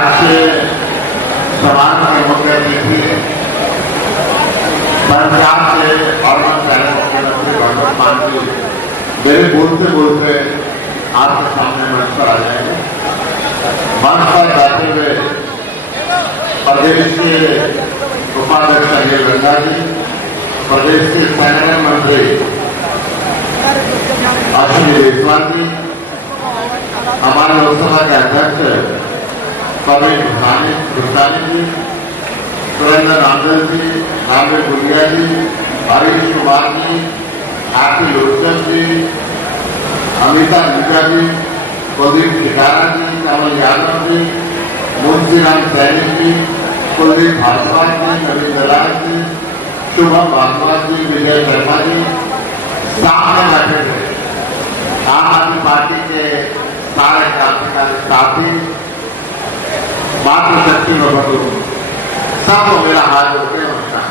राष्ट्रीय समाज के मुख्यमंत्री पंजाब से और मुख्यमंत्री भगवंत मान जी मेरे बोलते बोलते आपके सामने मंच पर आ जाएंगे। मंच पर बैठे हुए प्रदेश के उपाध्यक्ष अजय गंगा जी, प्रदेश के संगठन मंत्री अश्विनी देशवाल जी, हमारे लोकसभा के अध्यक्ष प्रवीण भुसानी जी, सुरेंद्र नांदल जी, रामदेव गुलिया जी, हरीश कुमार जी, आरती लोचन जी, अमिता मीजा जी, कुलदीप खिटारा जी, कमल यादव जी, मुंशीराम सैनी जी, कुलदीप भारद्वाज जी, नवीन दलाल जी, शुभम भारद्वाज जी, विजय शर्मा जी सामने बैठे थे। आम आदमी पार्टी के सारे क्रांतिकारी साथी, मातृशक्ति में बंधु, सबको मेरा हाथ जोड़ के नमस्कार।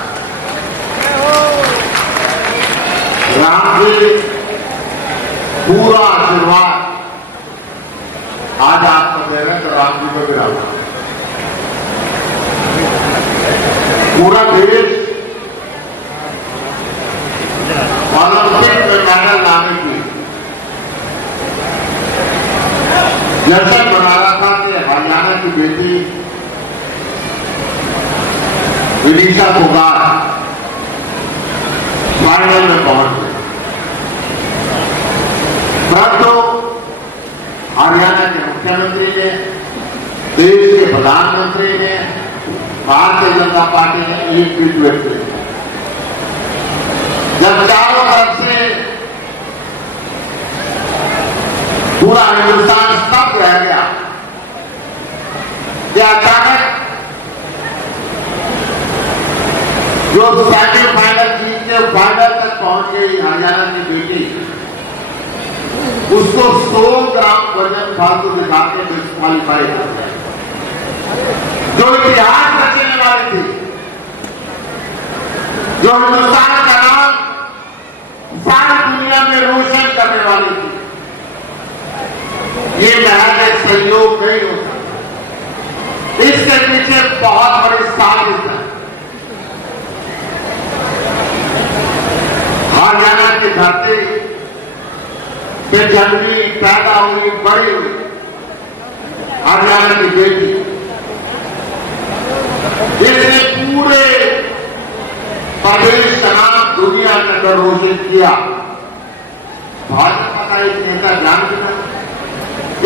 राम जी पूरा आशीर्वाद आज आपको दे रहे हैं, तो राम जी को भी राम। पूरा देश ओलंपिक में मेडल लाने की जश्न मना रहा था कि हरियाणा की बेटी विनीशा फोगाट फाइनल में पहुंच गई, परंतु हरियाणा के मुख्यमंत्री ने, देश के प्रधानमंत्री ने, भारतीय जनता पार्टी ने एक ट्वीट व्यक्त किया। जब चारों तरफ से पूरा हिंदुस्तान स्तब्ध रह गया कि अचानक जो सेमीफाइनल जीत के फाइनल तक पहुंच गई हरियाणा की बेटी, उसको 100 ग्राम वजन फालतू दिखा के डिस्क्वालीफाई कर दिया। जो इतिहास रचने वाली थी, जो हिंदुस्तान का नाम सारी दुनिया में रोशन करने वाली थी, ये महज एक सहयोग नहीं होता, इसके पीछे बहुत बड़ी साजिश है। हरियाणा की धरती पे जन्मी, पैदा हुई, बड़ी हुई हरियाणा की बेटी, इसने पूरे प्रदेश का नाम दुनिया के अंदर रोशन किया। भाजपा का एक नेता जान बिना,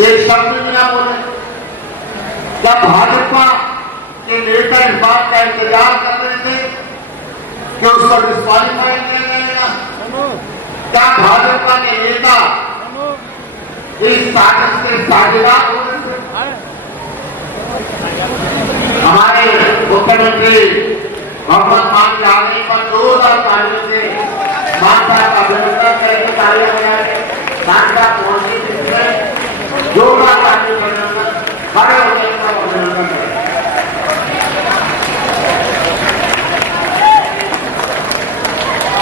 एक शब्द भी ना बोले, क्या भाजपा के नेता इस बात का इंतजार कर रहे थे कि उस पर डिस्क्वालीफाई किया जाएगा? क्या भाजपा के नेता इस साजिश के साझेदार हो रहे थे? हमारे मुख्यमंत्री भगवंत मान के आने पर 2000 से माता का अभिनंदन करके कार्य माता पहुंची, जोरदार कार्य अभिनंदन, खड़े होने का अभिनंदन करें।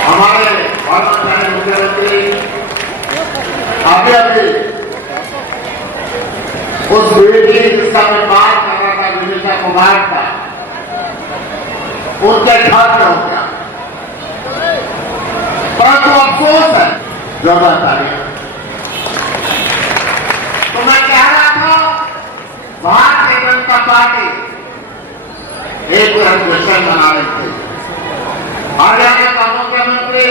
हमारे भारत मुख्यमंत्री अभी अभी उस बेटी जिसका मैं बात कर रहा था, विनीशा फोगाट का, उनके घर में हो गया, परंतु अफसोस है जोरदार तारीफ। तो मैं कह रहा था, भारतीय जनता पार्टी एक जश्न मना रही थी। हरियाणा का मुख्यमंत्री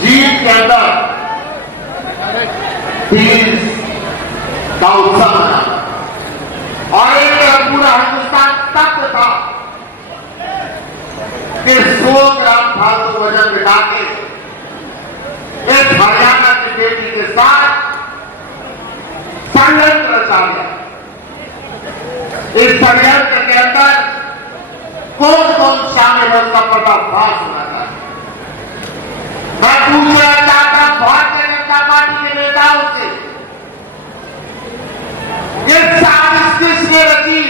जीत के अंदर पीस का उत्सव मना, और एक तरफ पूरा हिंदुस्तान तक था कि 100 ग्राम फालतू वजन बिठा के एक हरियाणा की बेटी के साथ षड्यंत्र रचा गया। इस षड्यंत्र के अंदर कौन कौन शामिल है उसका पर्दाफाश होना चाहिए। मैं पूछना चाहता भारतीय जनता पार्टी के नेताओं से, ये साजिश किसने रची?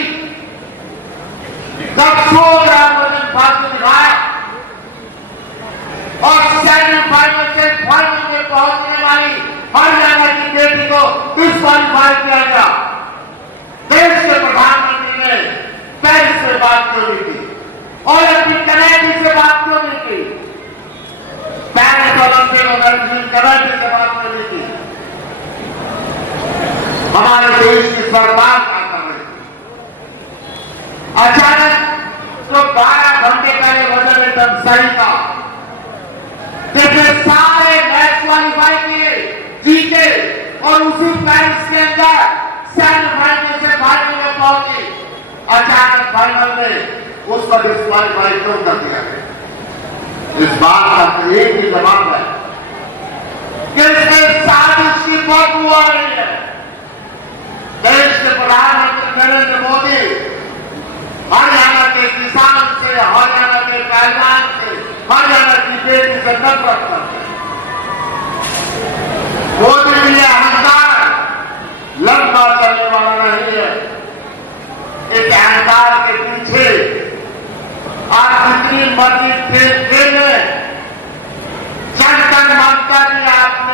जब 100 ग्राम वजन फालतू दिखाया और सेमीफाइनल से फाइनल में पहुंचने वाली हरियाणा की बेटी को डिस्क्वालीफाई किया गया, देश के क्यों नहीं की? ओलंपिक कमेटी से बात क्यों नहीं की? पेरिस ओलंपिक ऑर्गेनाइजेशन कमेटी से बात क्यों नहीं की? हमारे देश की सरकार क्या कर रही थी? अचानक तो 12 घंटे का ये वजन एकदम सही था कि फिर सारे मैच क्वालिफाई किए, जीते और उसी पेरिस के अंदर सेमीफाइनल से फाइनल में पहुंची। अचानक फाइनल में उसको डिस्क्वालीफाई क्यों कर दिया गया? इस बात का एक ही जवाब है कि इसमें साजिश की बदबू आ रही है। देश के प्रधानमंत्री नरेंद्र मोदी हरियाणा के किसान से, हरियाणा के पहलवान से, हरियाणा की बेटी से नफरत करते हैं। मोदी के लिए अहंकार लंबा चलने वाला नहीं है। इस अहंकार के पीछे आप जितनी मर्जी खेल खेले, जन मंत्र भी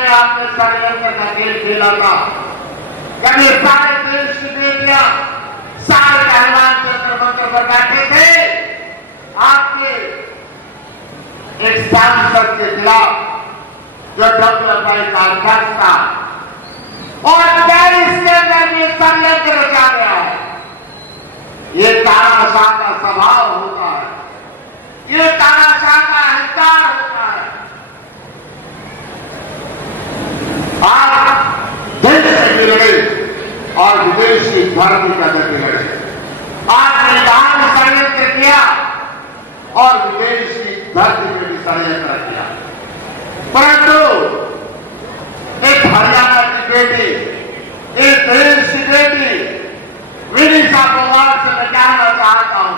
आपने षड्यंत्र का खेल खेला था। कभी सारे देश की बेटियां, सारे पहलवान जंतर मंत्र पर बैठे थे आपके एक सांसद के खिलाफ जो WFI का अध्यक्ष था, और पेरिस के अंदर ये षड्यंत्र रचा गया है। ये तानाशाह का स्वभाव होता है, ये तानाशाह का अहंकार होता है। आज देश से भी लड़े और विदेश की धरती का भी लड़े। आज मैदान में षड्यंत्र किया और विदेश की धरती में भी षड्यंत्र किया, परंतु एक हरियाणा की बेटी, एक देश की बेटी विनीता पवार से मैं कहना चाहता हूं,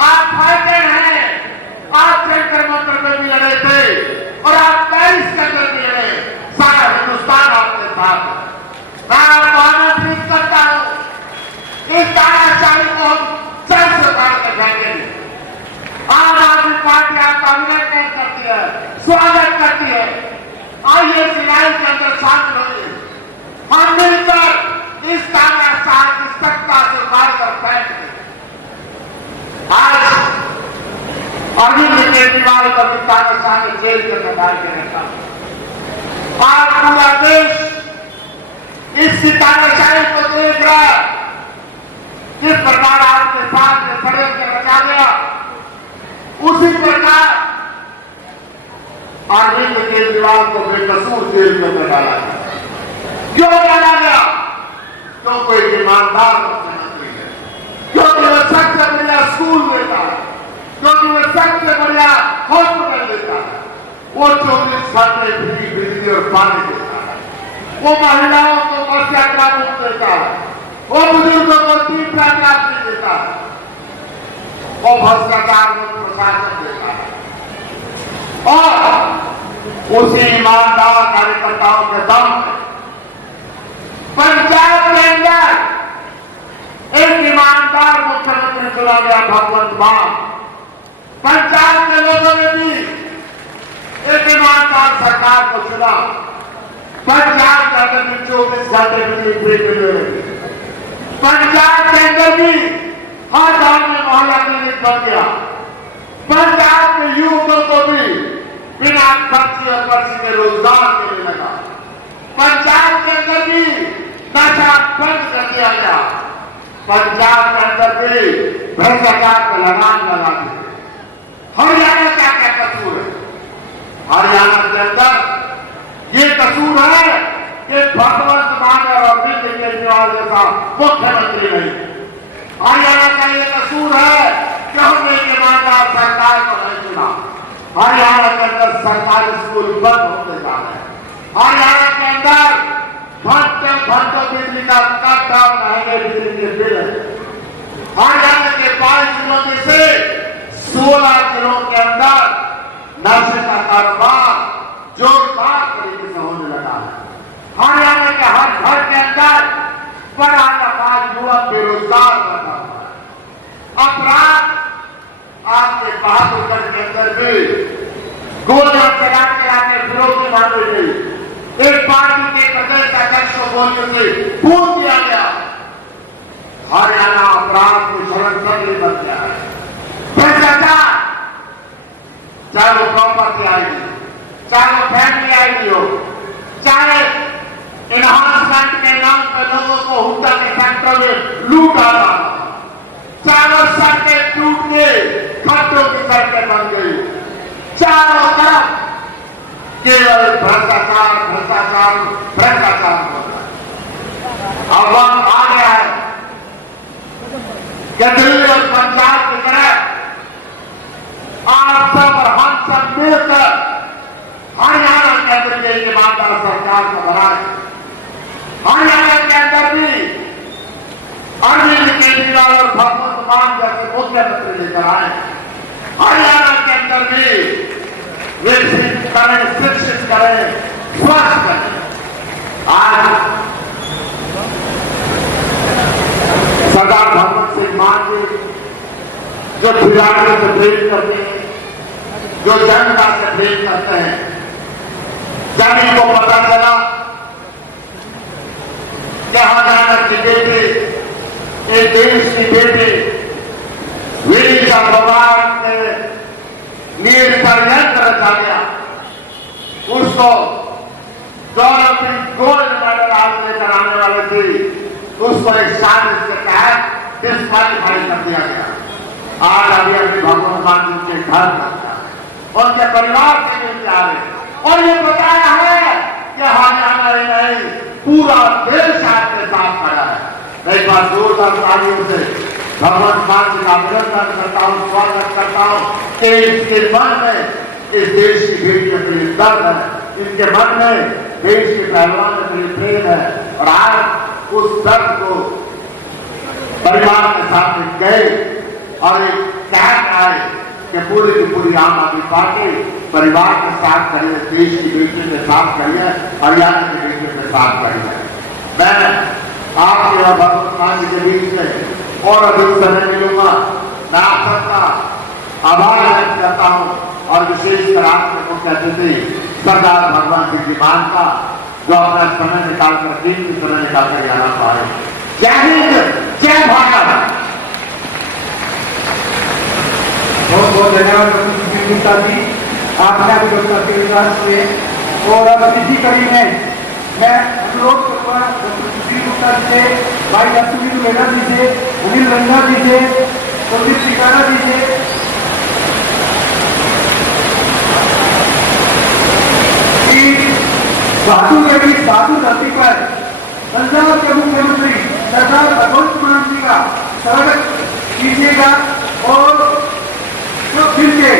आप फाइटर हैं, आप जंतर मंत्र में भी लड़े थे और आप पेरिस के अंदर भी लड़े। सारा हिंदुस्तान आपके साथ है। मैं आपको आमंत्रित करता हूं, इस तानाशाही को हम जड़ से उतार के फेंकेंगे। आम आदमी पार्टी आपका अभिनंदन करती है, स्वागत करती है। आइए इस लड़ाई के अंदर शामिल होइए। हम मिलकर इस तानाशाह की सत्ता से उतार कर फेंकेंगे। आज अरविंद केजरीवाल को भी तानाशाह ने जेल के अंदर के रखा। आज पूरा देश इस तानाशाही को देख रहा है। जिस प्रकार आपके साथ में षड्यंत्र रचा गया, उसी प्रकार अरविंद केजरीवाल को बेकसूर जेल के अंदर डाला गया। क्यों डाला गया? क्यों कोई ईमानदार मुख्यमंत्री है, क्योंकि वह सबसे बढ़िया स्कूल देता है, क्योंकि वह सबसे बढ़िया हॉस्पिटल देता है, वो 24 घंटे फ्री बिजली और पानी देता है, वो महिलाओं को बस यात्रा मुक्त देता है, वो बुजुर्गों को 3 यात्रा फ्री देता है, वो भ्रष्टाचार मुक्त प्रशासन देता है। और उसी ईमानदार कार्यकर्ताओं के दम पे पंजाब के अंदर एक ईमानदार मुख्यमंत्री चुना गया, भगवंत मान। पंजाब के लोगों ने भी एक ईमानदार सरकार को चुना। पंजाब के अंदर भी 24 घंटे बिजली फ्री मिल रही। पंजाब के अंदर भी हर गांव में मोहल्ला क्लिनिक बन गया। पंजाब के युवकों को भी बिना खर्ची और पर्ची के रोजगार मिलने लगा। पंजाब के अंदर भी नशा बंद कर दिया गया। पंजाब के अंदर भी भ्रष्टाचार का लगाम लगा दिया। हरियाणा का क्या कसूर है? हरियाणा के अंदर ये कसूर है कि भगवंत मान और अरविंद केजरीवाल जैसा मुख्यमंत्री नहीं। हरियाणा का ये कसूर है कि हमने ईमानदार सरकार को नहीं चुना। हरियाणा के अंदर सरकारी स्कूल बंद होते जा रहे हैं। हरियाणा के अंदर घंटों बिजली का कट और महंगे बिजली के बिल है। हरियाणा के 5 जिलों में से 16 जिलों के अंदर नशे का कारोबार जोरदार तरीके से होने लगा है। हरियाणा के हर घर के अंदर बड़ा नफाज युवक बेरोजगार बना हुआ है। अपराध आपके बहादुरगढ़ के अंदर भी गोलियां चला के विरोधी मानी गई। एक पार्टी के प्रदेश अध्यक्ष को गोलियों से खून दिया गया। हरियाणा अपराध में शरण बन गया है। चाहे वो प्रॉपर्टी आईडी, चाहे वो फैमिली आईडी हो, चाहे इन्हांसमेंट के नाम पे लोगों को हुड्डा के सेंटर में लूट आ रहा, चाहे वो सड़कें टूट के खड्डों की सड़कें बन गई, चारों तरफ केवल भ्रष्टाचार भ्रष्टाचार भ्रष्टाचार हो रहा है। अब वक्त आ गया है कि दिल्ली और पंजाब की तरह आप सब और हम सब मिलकर हरियाणा के अंदर एक ईमानदार सरकार को बनाए। हरियाणा के अंदर भी अरविंद केजरीवाल और भगवंत मान जैसे मुख्यमंत्री लेकर आए। हरियाणा के अंदर भी विकसित करें, शिक्षित करें, स्वस्थ करें। आज सरदार भगवंत सिंह मान जी जो खिलाड़ियों से प्रेम करते हैं, जो जनता से प्रेम करते हैं, सभी को पता चला कि हरियाणा की बेटी, एक देश की बेटी वीर भगवान ने नील षड्यंत्र रचा गया। उसको जो ओलंपिक गोल्ड मेडल आज लेकर आने वाले थी, उसको एक साजिश के तहत डिस्क्वालीफाई कर दिया गया। आज अभी अभी भगवान मान जी के घर उनके परिवार से मिल जा रहे और ये बताया है कि हरियाणा ही नहीं पूरा देश आपके साथ खड़ा है। एक बार जोरदार तालियों से भगवान मान जी का अभिनंदन करता हूँ, स्वागत करता हूँ कि इसके मन में इस देश की बेटियों के लिए दर्द है, इनके मन में देश के पहलवानों के लिए प्रेम है और आज उस दर्द को परिवार के साथ गए और एक कहत आए कि पूरी की पूरी आम आदमी पार्टी परिवार के साथ करिए, देश की बेटियों के साथ करिए, हरियाणा की बेटियों के साथ करिए। मैं आपके और भगवंत मान जी के बीच में और अधिक समय मिलूंगा। मैं आप सबका आभार व्यक्त करता हूँ और विशेषकर आपके मुख्य अतिथि सरदार भगवान सिंह जी मान का जो अपना समय निकालकर कीमती समय निकालकर यहाँ पाए। जय हिंद, जय भारत। बहुत बहुत धन्यवाद डॉक्टर सुधीर गुप्ता जी, आपने भी डॉक्टर केजरीवाल से। और अब इसी कड़ी में मैं अनुरोध करूँगा डॉक्टर सुधीर गुप्ता जी से, भाई अश्विनी मेहरा जी से, अनिल रंगा जी से, कुलदीप टिकाना जी से बहादुर धरती पर पंजाब के मुख्यमंत्री सरदार भगवंत मान जी का स्वागत कीजिएगा और जो फिर से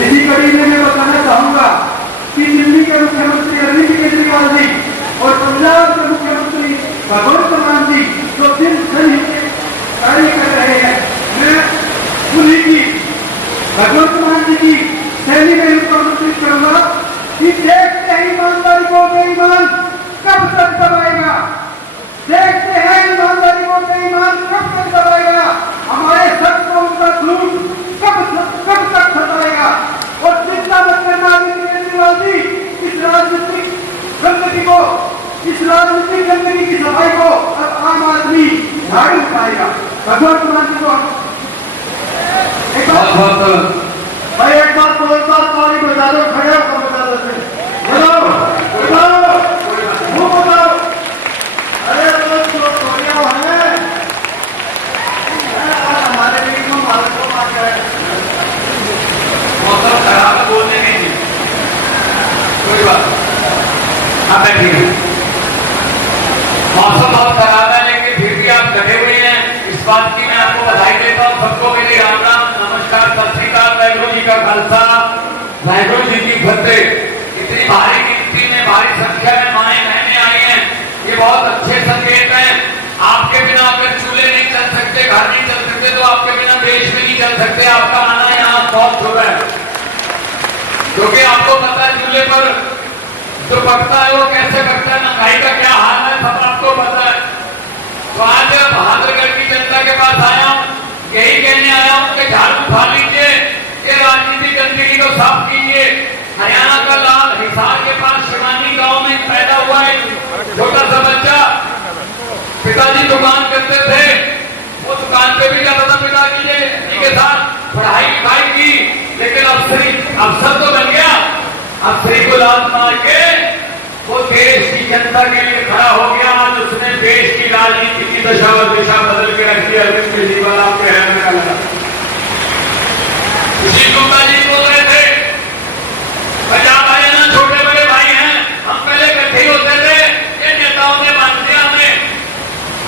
इसी कड़ी में मैं बताना चाहूंगा कि दिल्ली के मुख्यमंत्री अरविंद केजरीवाल जी और पंजाब के मुख्यमंत्री भगवंत मान जी जो दिन भर कार्य कर रहे हैं, मैं उन्हीं की भगवंत मान जी की शैली में आमंत्रित करूंगा कि देखते हैं ईमानदारी को बेईमान कब तक दबाएगा, देखते हैं ईमानदारी को बेईमान कब तक दबाएगा, हमारे सब को उनका लूट कब तक सताएगा। और चिंता मत करना अरविंद केजरीवाल जी, इस राजनीतिक गंदगी को, इस राजनीतिक गंदगी की सफाई को अब आम आदमी झाड़ू उठाएगा। भगवंत मान जी को एक बार ताली बजा दो, खड़े होकर बजा दो, बताओ बताओ। अरे हमारे लिए मौसम खराब है, बोलने नहीं दी कोई बात। आप बैठिए, मौसम बहुत खराब है लेकिन फिर भी आप डटे हुए हैं। इस बात की मैं आपको बधाई देता हूँ। सबको मेरी राम राम, नमस्कार, सत श्री अकाल। वाहिगुरु जी का खालसा, वाहिगुरु जी की फतेह। इतनी भारी गिनती में, भारी संख्या में माएँ बहनें आई हैं, ये बहुत अच्छे संकेत हैं। आपके बिना अगर चूल्हे नहीं चल सकते, घर नहीं चल सकते, तो हो आपके बिना देश में नहीं चल सकते। आपका आना यहाँ बहुत शुभ है, क्योंकि आपको पता है चूल्हे पर जो पकता है वो कैसे पकता है, महंगाई का क्या हाल है, सब आपको पता है। तो आज बहादुरगढ़ की जनता के पास आया हूँ, यही कहने आया हूँ कि झाड़ू उठा लीजिए, ये राजनीतिक गंदगी को साफ कीजिए। हरियाणा का लाल हिसार के पास शिवानी गांव में पैदा हुआ है छोटा सा बच्चा। पिताजी दुकान करते थे, वो दुकान पे भी जाता था पिताजी के साथ, पढ़ाई लिखाई की, लेकिन अफसर तो बन गया। अफसरी को लात मार के वो देश की जनता के लिए खड़ा हो गया। आज उसने देश की राजनीति की दशा और दिशा बदल के रख दी। अरविंद केजरीवाल आपके है में लगा। सुशील गुप्ता जी बोल रहे थे, पंजाब हरियाणा छोटे बड़े भाई हैं, हम पहले इकट्ठे होते थे, ये नेताओं ने बांट दिया हमें।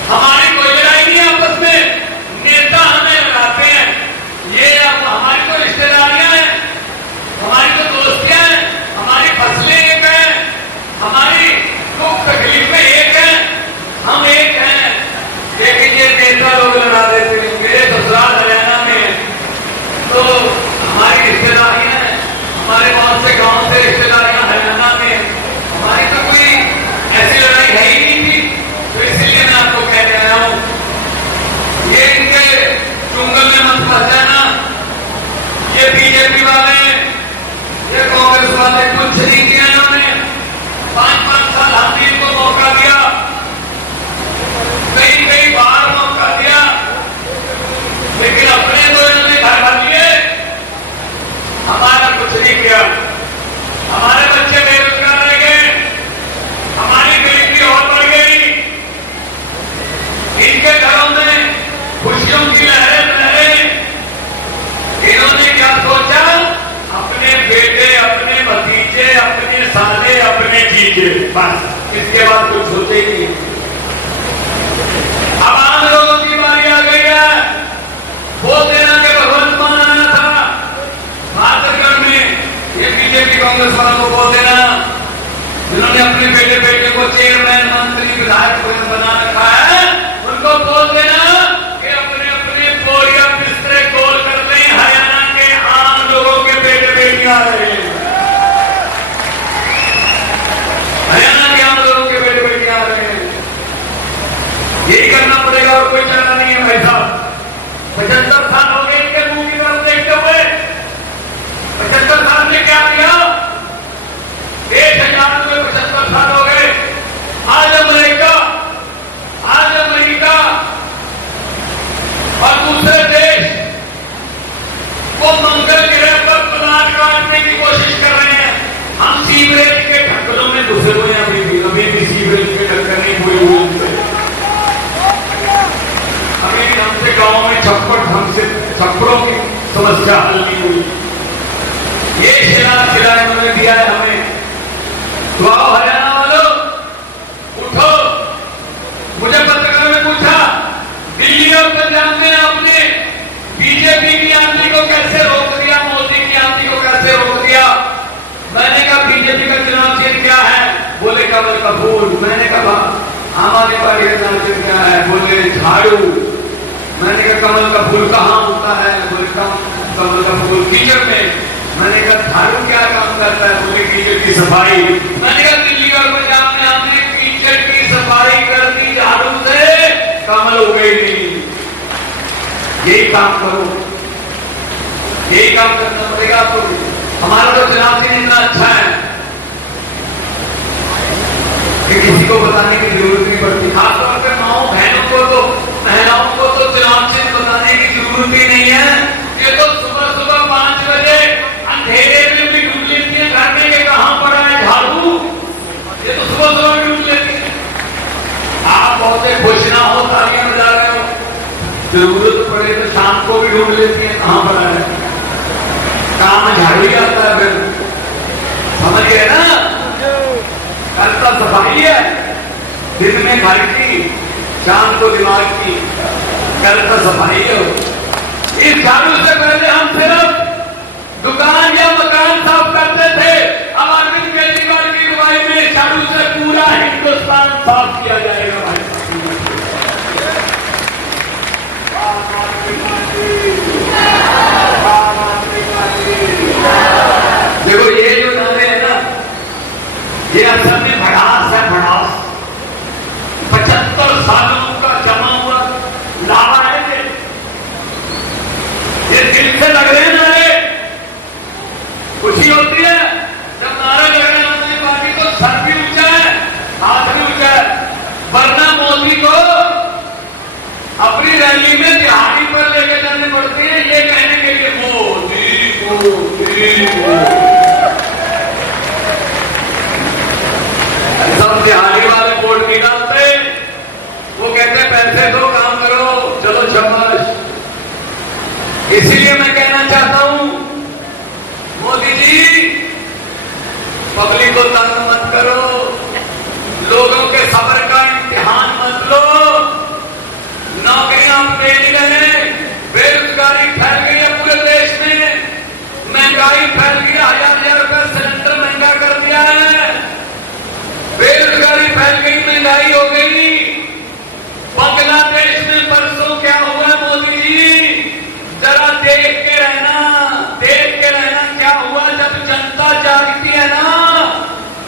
हमारी कोई लड़ाई नहीं आपस में, नेता हमें लड़ाते हैं। ये अब हमारी तो रिश्तेदारियां हैं, हमारी तो दोस्तियां हैं, हमारी फसलें एक हैं, हमारी दुख तकलीफें एक हैं, हम एक हैं। लेकिन ये नेता लोग लड़ा देते हैं। मेरे ससुराल हरियाणा में तो हमारी रिश्तेदारियां हैं, हमारे वहां से गांव से रिश्तेदारियां हरियाणा में, हमारी तो कोई ऐसी लड़ाई है ही नहीं थी। तो इसलिए मैं आपको कह रहा हूं, ये इनके चुंगल में मत फंस जाना। ये बीजेपी वाले, ये कांग्रेस वाले कुछ नहीं किया इन्होंने। 5-5 साल हमने इनको मौका दिया, कई बार मौका दिया, लेकिन अपने तो इन्होंने घर भर लिए, हमारा कुछ नहीं किया। हमारे बच्चे बेरोजगार रह गए, हमारी गरीबी और बढ़ गई। इनके घरों में खुशियों की लहरें लहरें। इन्होंने क्या सोचा, अपने बेटे, अपने भतीजे, अपने साले, अपने जीजे, बस इसके बाद कुछ सोचे ही नहीं। अब आम लोगों की बारी आ गई है। वो देना के भगवंत मान आना था बहादुरगढ़ में, ये बीजेपी कांग्रेस वालों को बोल देना, जिन्होंने अपने बेटे को चेयरमैन, मंत्री, विधायक बना रखा है, उनको बोल देना कि अपने अपने बोरिया बिस्तरे खोल कर लें। हरियाणा के आम लोगों के बेटे बेटियां आ रहे हैं, हरियाणा के आम लोगों के बेटे बेटियां आ रहे हैं। यही करना पड़ेगा और कोई चारा नहीं है भाई साहब। 75 साल हो गए इनके मुंह की तरफ देखते हुए। 75 साल में क्या किया? देश आजाद हुए 75 साल हो गए। आज अमेरिका और दूसरे देश वो मंगल ग्रह पर प्लांट काटने की कोशिश कर रहे हैं। हम सीवरेज के ढक्कनों में घुसे हुए हैं, अभी भी सीवरेज के ढक्कन नहीं हुए हुए। अभी हमसे गांव में छप्पड़ों की समस्या हल नहीं हुई। ये शिला इन्होंने दिया है हमें। तो आओ हरियाणा वालों, उठो। मुझे पत्रकार ने पूछा, दिल्ली और पंजाब में आपने बीजेपी की आंधी को कैसे रोक दिया, मोदी की आंधी को कैसे रोक दिया? मैंने कहा बीजेपी का चुनाव चिन्ह क्या है? बोले कमल का फूल। मैंने कहा आम आदमी पार्टी का चुनाव चिन्ह क्या है? बोले झाड़ू। मैंने कहा कमल का फूल कहाँ होता है? बोले कमल का फूल कीचड़ में। मैंने कहा झाड़ू क्या काम करता है? बोले कीचड़ की सफाई। मैंने कहा दिल्ली और पंजाब में हमने कीचड़ की सफाई कर दी झाड़ू से, कमल हो गई नहीं। यही काम करो, यही काम करना पड़ेगा आपको। हमारा तो चुनाव चिन्ह इतना अच्छा है कि किसी को बताने की जरूरत नहीं पड़ती। खासतौर पर माओ बहनों को तो, महिलाओं को तो चुनाव चिन्ह बताने की जरूरत ही नहीं है। ये तो सुबह 5 बजे अंधेरे में भी ढूंढ लेती है घर में कि कहां पड़ा है झाड़ू। ये तो सुबह ढूंढ लेती है। आप बहुत खुश ना हो, तालियां बजा रहे हो, जरूरत पड़े तो शाम को भी ढूंढ लेती है कहां पड़ा है। काम झाड़ू ही आता है फिर, समझ गए ना? कल तो सफाई है, दिन में घर की, शाम को दिमाग की, कल तो सफाई हो। इस झाड़ू से पहले हम सिर्फ दुकान या मकान साफ करते थे। अब अरविंद केजरीवाल की अगुवाई में झाड़ू से पूरा हिंदुस्तान साफ किया जाएगा भाई। ये असल में भड़ास है, भड़ास। 75 सालों का जमा हुआ लावा है ये दिल से लग रहे हैं नारे। खुशी होती है जब नारे लग रहे हैं अपनी पार्टी को, सर भी ऊंचा है, हाथ भी ऊंचा है। वरना मोदी को अपनी रैली में दिहाड़ी पर लेके जाने पड़ते हैं ये कहने के लिए मोदी मोदी। सब दिहाड़ी वाले वोट नहीं डालते, वो कहते हैं पैसे दो काम करो, चलो शाबाश। इसीलिए मैं कहना चाहता हूं मोदी जी, पब्लिक को तंग मत करो, लोगों के सब्र का इम्तिहान मत लो। नौकरियां दे नहीं रहे, बेरोजगारी फैल गई है पूरे देश में, महंगाई फैल गई, 1000 रुपए सिलेंडर महंगा कर दिया है, बेरोजगारी फैल गई, महंगाई हो गई। बांग्लादेश में परसों क्या हुआ मोदी जी, जरा देख के रहना क्या हुआ जब जनता जागती है ना।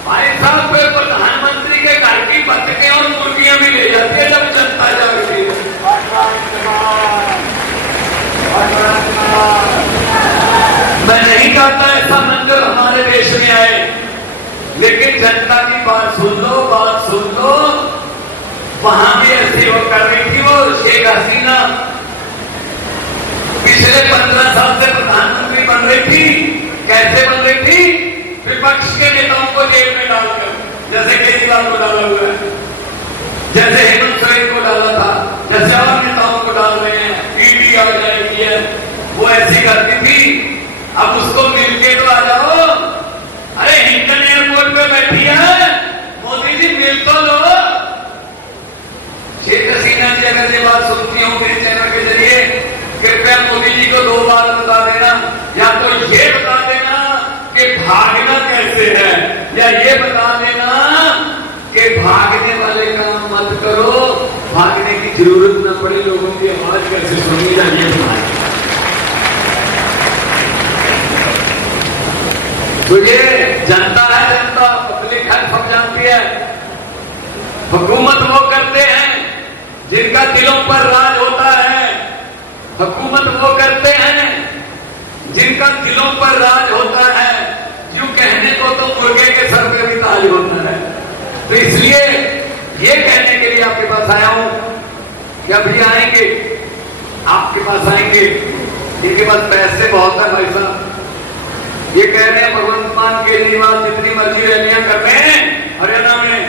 भाई साहब कोई प्रधानमंत्री के घर की बत्तियां और मुर्गियां भी ले जाती है जब जनता जागती है। मैं नहीं चाहता ऐसा मंजर हमारे देश में आए, लेकिन जनता की बात सुन लो। वहां भी ऐसी वो कर रही थी, वो शेख हसीना पिछले 15 साल से प्रधानमंत्री बन रही थी। कैसे बन रही थी? विपक्ष के नेताओं को जेल में डालकर, जैसे केजरीवाल को डाला हुआ है, जैसे हेमंत सोरेन को डाला था, जैसे और नेताओं को डाल रहे हैं, ईडी आ जाएगी है, वो ऐसी करती थी। अब उसको मिलके तो आ जाओ। अरे हिंडन एयरपोर्ट पे बैठी है मोदी जी, मिल तो लो। शेख हसीना जी अगर ये बात सुनती हूँ मेरे चैनल के जरिए, कृपया मोदी जी को 2 बात बता देना, या तो ये बता देना कि भागना कैसे है, या ये बता देना कि भागने वाले काम मत करो, भागने की जरूरत न पड़े, लोगों की आवाज कैसे सुनी जाए ये तो ये जनता है, जनता पब्लिक है, सब जानती है। हुकूमत वो करते हैं जिनका दिलों पर राज होता है, हुकूमत वो करते हैं जिनका दिलों पर राज होता है। यूं कहने को तो मुर्गे के सर पे भी ताज होता है। तो इसलिए ये कहने के लिए आपके पास आया हूं कि अभी आएंगे, आपके पास आएंगे, इनके पास पैसे बहुत है भाई साहब। ये कह रहे हैं भगवंत मान केजरीवाल जितनी मर्जी रैलियां कर रहे हैं हरियाणा में,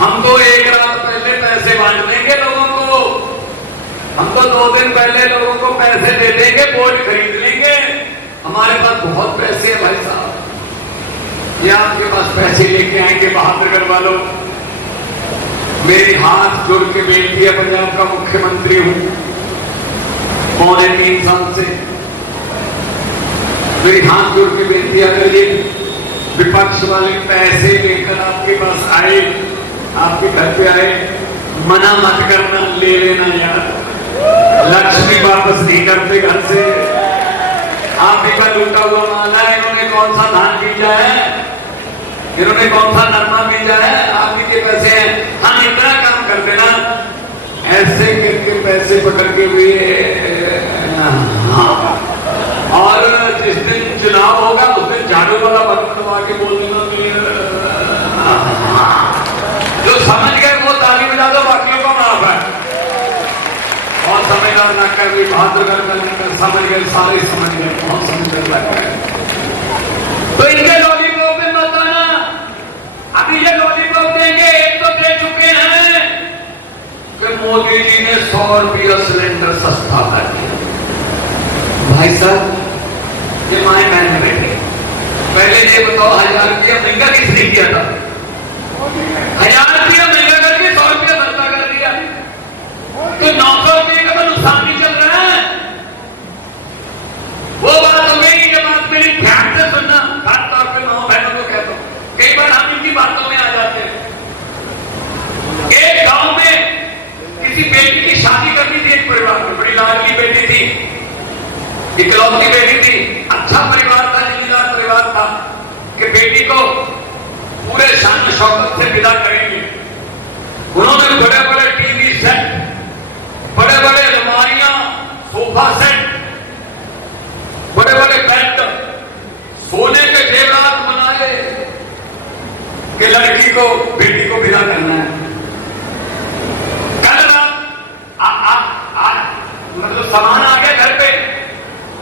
हम तो 1 रात पहले पैसे बांट देंगे लोगों को, हम तो 2 दिन पहले लोगों को पैसे दे देंगे, वोट खरीद लेंगे, हमारे पास बहुत पैसे हैं भाई साहब। ये आपके पास पैसे लेके आएंगे बहादुरगढ़ वालों। मेरी हाथ जोड़ के बेनती है, पंजाब का मुख्यमंत्री हूं पौने 3 साल से, मेरी हाथ जोड़ के बेनती है, अगर ये विपक्ष वाले पैसे लेकर आपके पास आए, आपके घर पे आए, मना मत करना, ले लेना यार। लक्ष्मी वापस नहीं करते घर से, आप ही का लूटा हुआ माल है। इन्होंने कौन सा धान बीजा है, इन्होंने कौन सा नरमा बीजा है, आप ही के पैसे हैं। हम इतना काम कर देना, ऐसे करके पैसे पकड़ के भी, और जिस दिन चुनाव होगा उस दिन झाड़ू वाला बटन दबा के बोल देना, जो समझ गए वो ताली बजा दो, बाकियों का माफ है। और समझदार ना कर भी बहादुरगढ़ का समझ गए, सारे समझ गए, बहुत समझदार लग गए। तो इनके लॉलीपॉप में मत आना, अभी ये लॉलीपॉप देंगे, एक तो दे चुके हैं कि मोदी जी ने 100 रुपया सिलेंडर सस्ता कर दिया। भाई साहब ये माए बहन में बैठे, पहले ये बताओ 1000 रुपया महंगा किसने किया था? 1000 रुपया महंगा करके 100 रुपया सस्ता कर दिया, तो 900 रुपये का तो नुकसान ही चल रहा है। वो बात हो गई, ये बात मेरी ध्यान से सुनना, खासतौर पर माओ बहनों को कहता हूं, कई बार हम इनकी बातों में आ जाते हैं। एक गांव में किसी बेटी की शादी करनी थी, एक परिवार में बड़ी लाडली बेटी थी, इकलौती बेटी थी, अच्छा परिवार था, जिम्मेदार परिवार था, कि बेटी को शौकत से विदा करेंगे। उन्होंने बड़े बड़े टीवी सेट, बड़े बड़े अलमारियां, सोफा सेट, बड़े बड़े बेड, सोने के जेवरात बनाए कि लड़की को, बेटी को विदा करना है। कल रात मतलब सामान आ गया घर पे,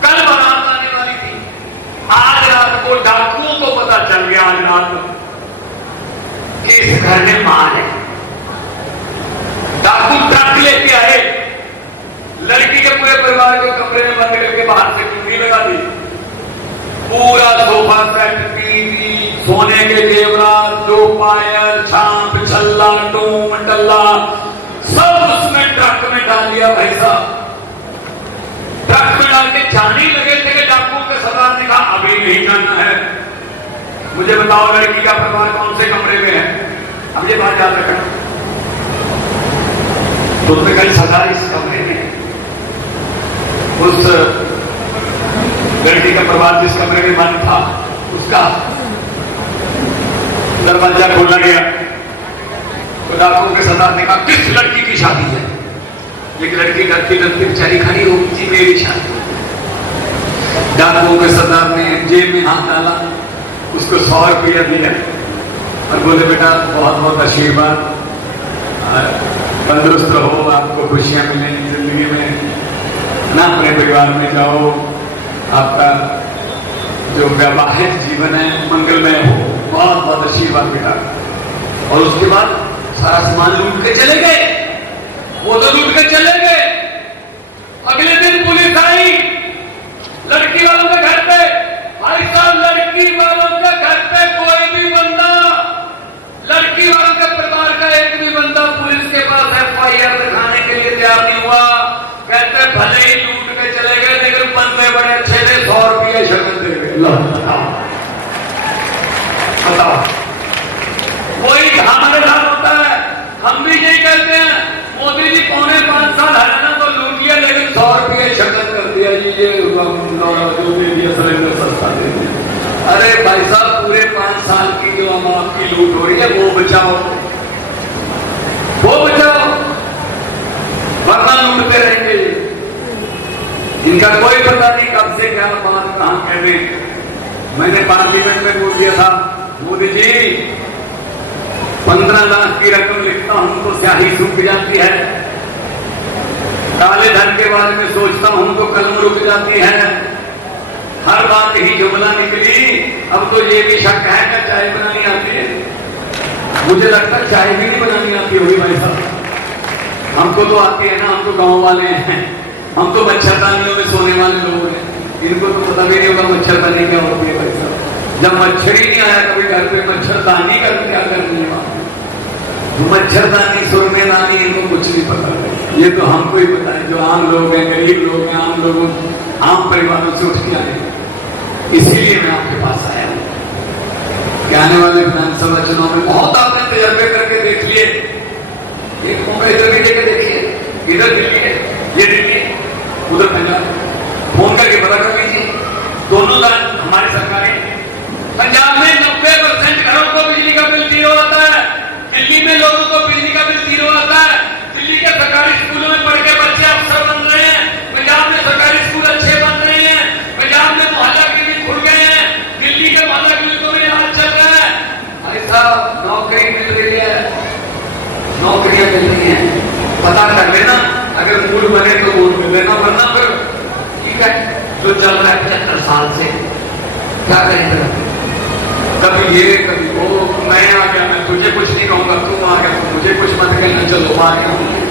कल बारात आने वाली थी। आज रात को डाकुओं को पता चल गया, आज रात कि इस घर में माल है। डाकू ट्रक लेके आए, लड़की के पूरे परिवार को कमरे में बंद करके बाहर से कुंडी लगा दी। पूरा सोफा सेट, टीवी, सोने के जेवरात, दो पायल, छाप, छल्ला, टूम, टल्ला सब उसमें ट्रक में डाल दिया। भाई साहब ट्रक में डाल के जाने लगे थे कि डाकू के सरदार ने कहा अभी नहीं जाना है, मुझे बताओ लड़की का परिवार कौन से कमरे में है। अब ये बात याद रखना, तो उसने कहा सरदार इस कमरे में, उस लड़की का परिवार जिस कमरे में बंद था उसका दरवाजा खोला गया। तो डाकुओं के सरदार ने कहा किस लड़की की शादी है। एक लड़की डरती डरती बेचारी खड़ी हो गई, मेरी शादी। डाकुओं के सरदार ने जेब में हाथ डाला, उसको 100 रुपया दिया और बोले बेटा बहुत बहुत आशीर्वाद, तंदुरुस्त रहो, आपको खुशियां मिलेंगी जिंदगी में ना, अपने परिवार में जाओ, आपका जो वैवाहिक जीवन है मंगलमय हो, बहुत बहुत आशीर्वाद बेटा। और उसके बाद सारा सामान लूट के चले गए। वो तो लूट के चले गए। अगले दिन पुलिस आई लड़की वालों के घर पे। भाई साहब लड़की वालों के घर पे कोई भी बंदा, लड़की वालों के परिवार का एक भी बंदा पुलिस के पास FIR दिखाने के लिए तैयार नहीं हुआ। कहते भले ही लूट के चले गए लेकिन बंदे बड़े अच्छे थे, 100 रुपये शक्ल दे गए। बताओ वही हमारे साथ होता है। हम भी यही कहते हैं मोदी जी 4.5 साल हरियाणा को लूट लिया लेकिन 100 रुपये शक्ल कर दिया जी, ये जो दे दिया सिलेंडर सस्ता दे दिया। अरे भाई साहब पूरे 5 साल की जो हम आपकी लूट हो रही है वो बचाओ, वो बचाओ, वरना लूटते रहेंगे। इनका कोई पता नहीं कब से क्या बात कहां कह दे। मैंने पार्लियामेंट में बोल दिया था मोदी जी 15 लाख की रकम लिखता हूं तो स्याही सूख जाती है, काले धन के बारे में सोचता हूं तो कलम रुक जाती है। हर बात ही जुमला निकली। अब तो ये भी शक है कि चाय बनानी आती है। मुझे लगता है चाय भी नहीं बनानी आती होगी भाई साहब। हमको तो आती है ना, हम तो गांव वाले हैं, हम तो मच्छरदानियों में सोने वाले लोग हैं। इनको तो पता भी नहीं होगा मच्छरदानी क्या होती है भाई साहब। जब मच्छर ही नहीं आया कभी घर पे, मच्छरदानी का क्या करनी है। मच्छरदानी, सुरमेदानी, इनको कुछ नहीं पता। ये तो हमको ही पता है जो आम लोग हैं, गरीब लोग हैं, आम लोगों, आम परिवारों से उठ के आए। इसीलिए मैं आपके पास आया हूं कि आने वाले विधानसभा चुनाव में बहुत आपने तजर्बे करके देख लिए। एक मौका इधर भी देके देखिए, इधर दिल्ली है, ये दिल्ली, उधर पंजाब, फोन करके पता कर लीजिए। दोनों हमारी सरकारें। पंजाब में 90% घरों को बिजली का बिल 0 आता है, दिल्ली में लोगों को बिजली का बिल 0 आता है। दिल्ली के सरकारी स्कूलों में पढ़ के बच्चे अफसर बन रहे हैं, पंजाब में सरकारी स्कूल अच्छे बन रहे हैं, पंजाब में मोहल्ला क्लिनिक खुल गए हैं, दिल्ली के मोहल्ला क्लिनिकों में इलाज चल रहा है। भाई साहब नौकरी मिल रही है, नौकरियां मिल रही हैं, पता कर लेना। अगर मूड बने तो वोट मिल लेना, वरना फिर ठीक है जो चल रहा है 75 साल से क्या करेंगे। कभी ये कभी वो, मैं आ गया मैं तुझे कुछ नहीं कहूंगा, तुम आ गया तो मुझे कुछ मत कहना, चलो आ गया।